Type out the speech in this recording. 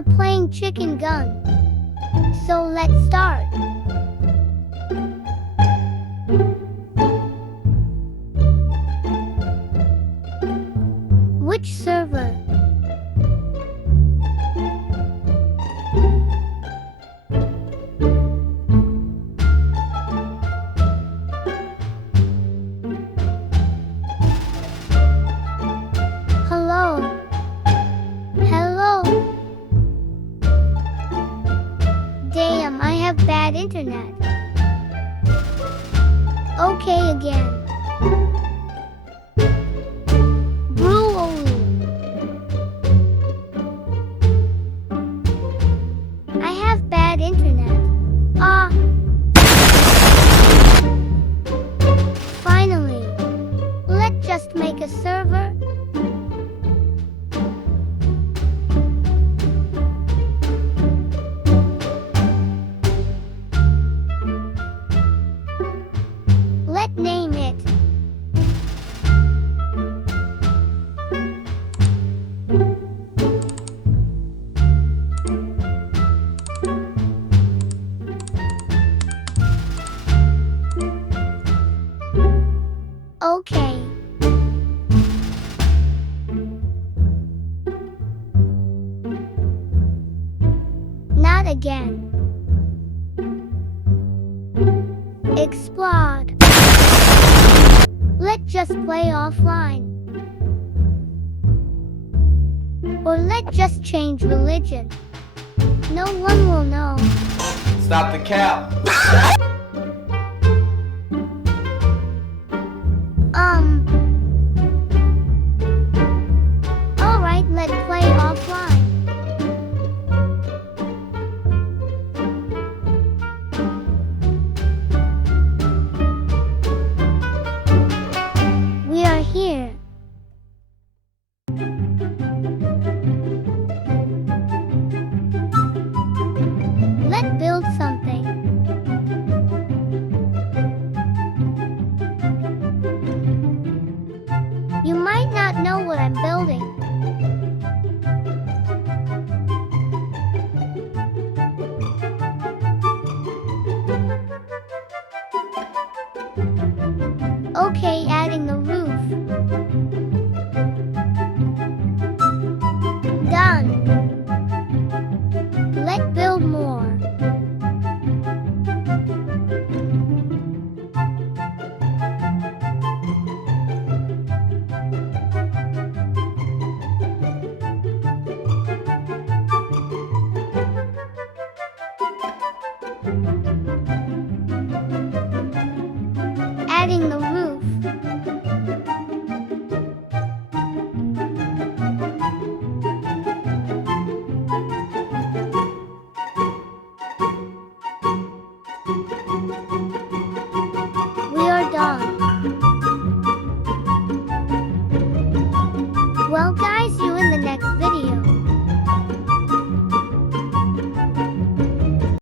We're playing chicken gun. So let's start. Which server? Hello? Hello? Damn, I have bad internet. Okay again. I have bad internet. Ah. Finally. Let's just make a server. Let's name it. Okay. Not again. Explode. Let's just play offline. Or let's just change religion. No one will know. Stop the cap. Alright, let's play offline. We are here. Let's build something. You might not know what I'm building. Okay, adding the roof. Done. Let's build more. Adding the